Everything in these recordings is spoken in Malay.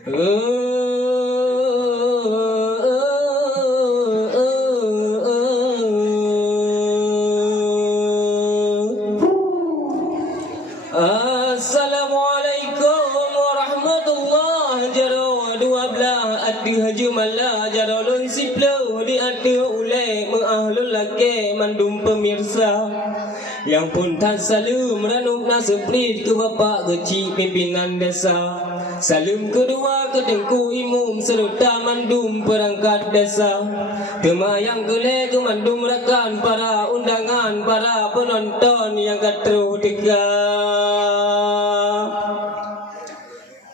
Assalamualaikum warahmatullahi jaro dua belah adu haji malah jaro lun siplo di adu ulai mengahlul lagi mandum pemirsa yang pun tak salam ranuk naseprit ke bapak kecil pimpinan desa. Salam kedua ke tengku imum serta mandum perangkat desa. Kemayang gele ke mandum rakan para undangan para penonton yang katru tegak.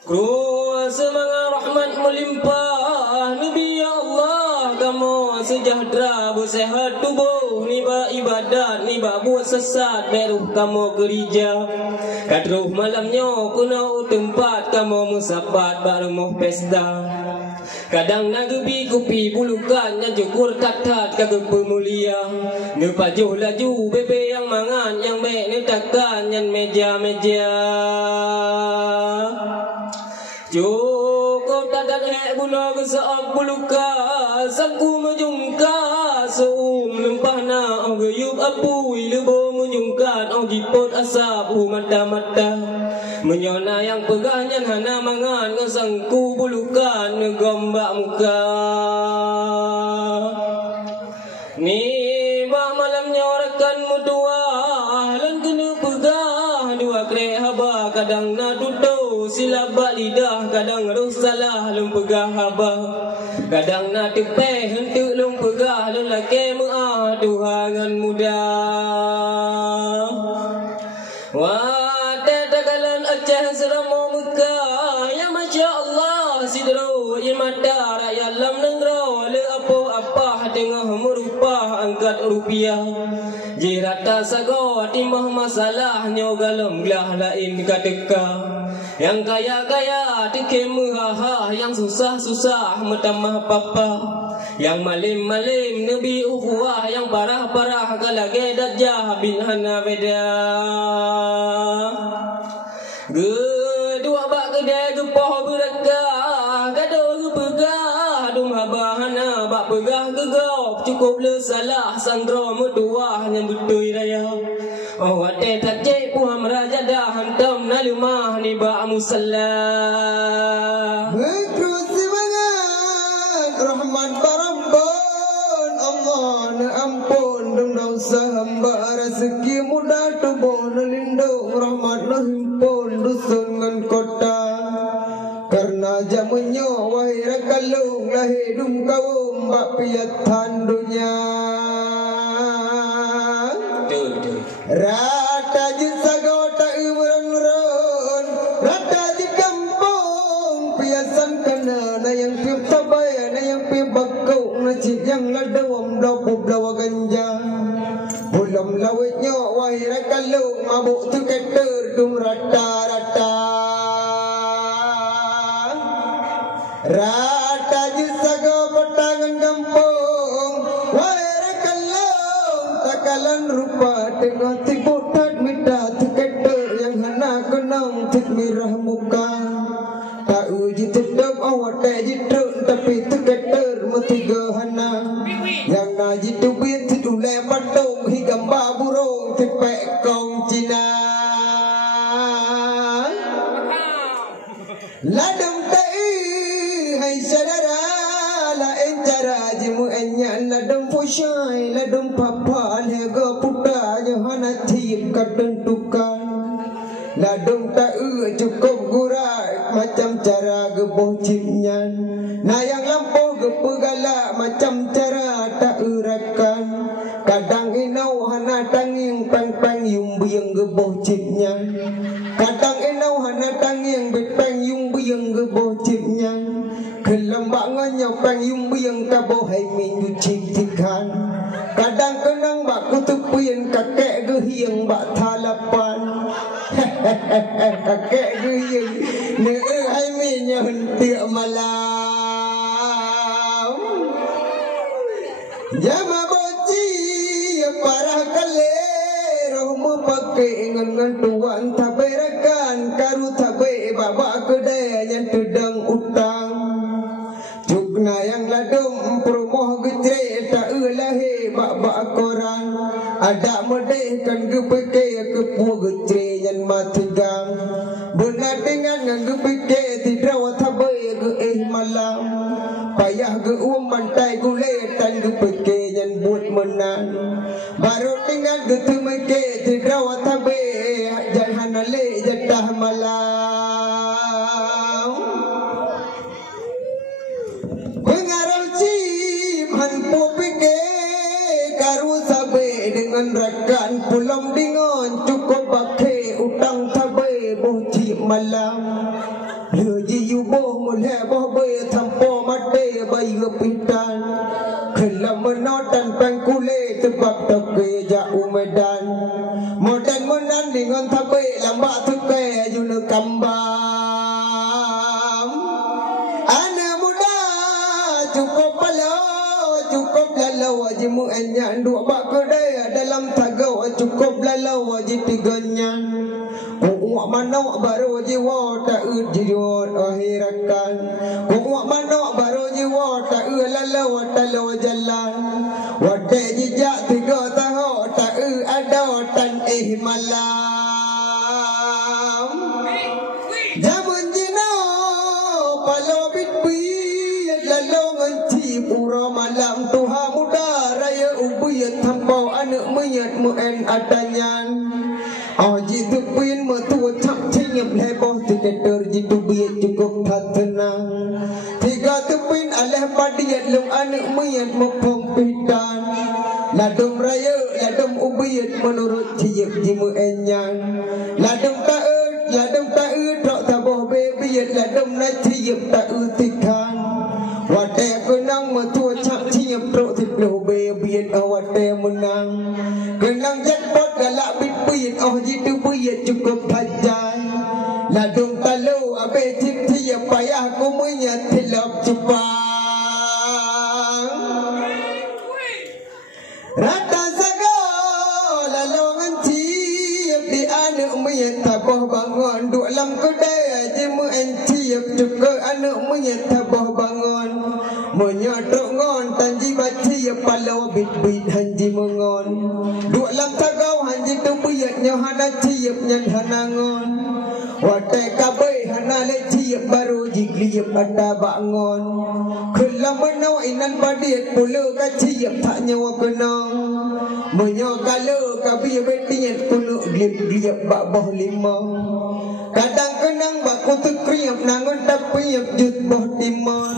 Kru semangat rahmat melimpah Nabi ya Allah kamu sejahtera bersehat tubuh niba ibadat niba buat sesat beruh kamu gereja katruh malamnya kuna tempat kamu musabat baremoh pesta kadang nagebi kupi bulukan yang jukur tatat kagak pemulia nepajuh laju bebe yang mangan yang mek netakan yang meja-meja cukup tatat bula kesaap buluka sangku menjungka seum lempah na gayub apui lebo menjungkat jipot asap mata-mata menyona yang pegahnya hana mangan ngesangku bulukan ngegombak muka ni bah malamnya orakan mudua lan kena pegah dua krek haba kadang na tutup silabak lidah kadang roh salah lum pegah haba kadang na tepeh hentuk lum pegah lum laki mu'ah duhangan muda wah tetakalan Aceh seramo Mekah ya Masya Allah sidro imata rakyat lam negro le apa tengah merupah angkat rupiah jirata sago timah masalah nyogalem belah lain kadeka yang kaya-kaya tikem haha yang susah-susah metamah papa yang malim-malim nabi ukhuwah yang parah-parah galage dajjah bin hana beda gedua bak gede gepoh berakah gado pegah dum habahana bak pegah gegop cukup le salah sandro meduah yang betui raya oh ate takje puham raja dah hantam na lumah ni ba musalla terus semangat rahmat barambon Allah na ampun dum dosa hamba rezeki mudah tubuh lindung rahmat na himpun dusun ngan kota karena jamunya wahai rakalung lahidum kawum bak piat tandunya rata jisago tak iburan rata di kampung piasan kena na yang pi tabaya na yang pi bakau na yang ladawam dapu blawa ganja belum lawitnya wahai rakalung mabuk tu keter dum rata-rata rata jisago petangan kampung wahai rakalung takalan rupa tengah tibutat minta tiketer yang hana kenang tik mirah muka tak uji tetap awak tak jitruk tapi tiketer metiga hana yang naji tubit tidulai patung hingga burung tipek kong Cina ladam tai hai saudara lain cara jimu enyan ladam pusyai ladam papa lega putanya hana tiap ketentukan ladam tak cukup gurai macam cara geboh cipnyan nah yang lampuh gepegala macam cara tak urakan kadang inau hana tanging pang-pang yung biyang geboh cipnyan kadang inau hana tanging betang yung biyang geboh cipnyan kelembangannya pang yung biyang kaboh hai minyu ciptikan kadang kenang bak kutupuin kakek gehiang bak thalapan kakek gehiang ne hai minyu hentik malam jama boci parah kale rohmu pakai ngan tuan taberakan karu tabe baba kedai yang tudang uta tre ta ulahe ba koran ada mode kan gepeke kepu getre yan matigang benar dengan ngepeke tidak watabe ge malam payah ge mantai gule tan gepeke yan buat menang baru dengan getemeke tidak watabe jangan le jatah malam pengarau cip hanpu pike karu sabe dengan rakan pulang dingon cukup pakai utang tabe boh cip malam leji yuboh mulhe boh be tampo mate bayi gepitan kelam menotan pengkule sebab toke jauh medan modan menan dengan tabe lambat tuke juna kambam ana muda cukup palo cukup lalau ajimu enyan dua bak kedai dalam tagaw cukup lalau aji tiganyan kuak manok baru jiwa tak jiwa akhirakan kuak manok baru jiwa tak lalau talau jalan wadai jejak tiga tahun tak ada tan malam jamun jino palo bitbi lalau nganci pura malam tuha muda raya ubiyat tampau anak mayat muen adanyan Aji tupin metua tak tingap leboh tidak terjitu biat cukup tak tenang tiga tupin aleh padiat lung anak mayat mepong pidan ladum raya ladum ubiyat menurut tiap jimu enyan ladum taut tak taboh bebiat ladum na tiap tak utikan wadai kenang metua tak tingap trok tiploh bebiat wadai menang kenang jackpot galak bitbit jitu buyat cukup hajan ladung talu abe cip tiap payah ku menyat tilap cupang rata sago lalongan ciap di anak menyat tabah bangun duk lam kedai jimu enciap cukup anak menyat tabah bangun menyatruk ngon tanji baci palau bit-bit hanji mengon duk lam tagaw hanji tu buyatnya hana ciap nyan hanangon watai kabai hana le ciap baru jigliap ada bangon kelam menau inan badiat pula ka ciap tak nyawa kenang menyokala kabi betiat pula gliap bak boh lima kadang kenang baku tekriap nangon tapiap jut boh timon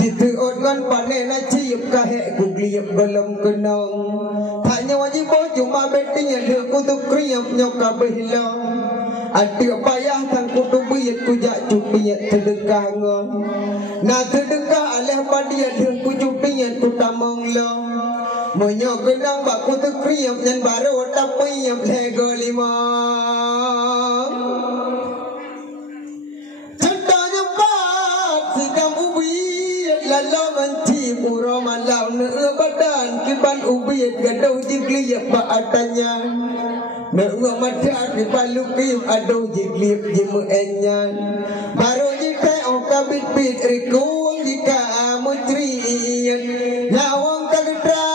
jitu ngan panen na ciap kahek gugliap galam kenang tak nyawa jiboh cuma betinya dia kutu kriap nyoka behilang adik payah tang kutu buyat kujak cupiat terdekah ngon na terdekah aleh padiat dia kucupiat kutamong long menyok kenang bak kutu kriap nyan baru tapiap lego lima cendanya pat sikam ubi lalau nanti pura malau ne badan kiban ubiyat gadau jigliap ba atanya ne mata kibalu kim adau jigliap jimu enyan baru jite okabit bit rikung jika mutriyan nyawang kagedra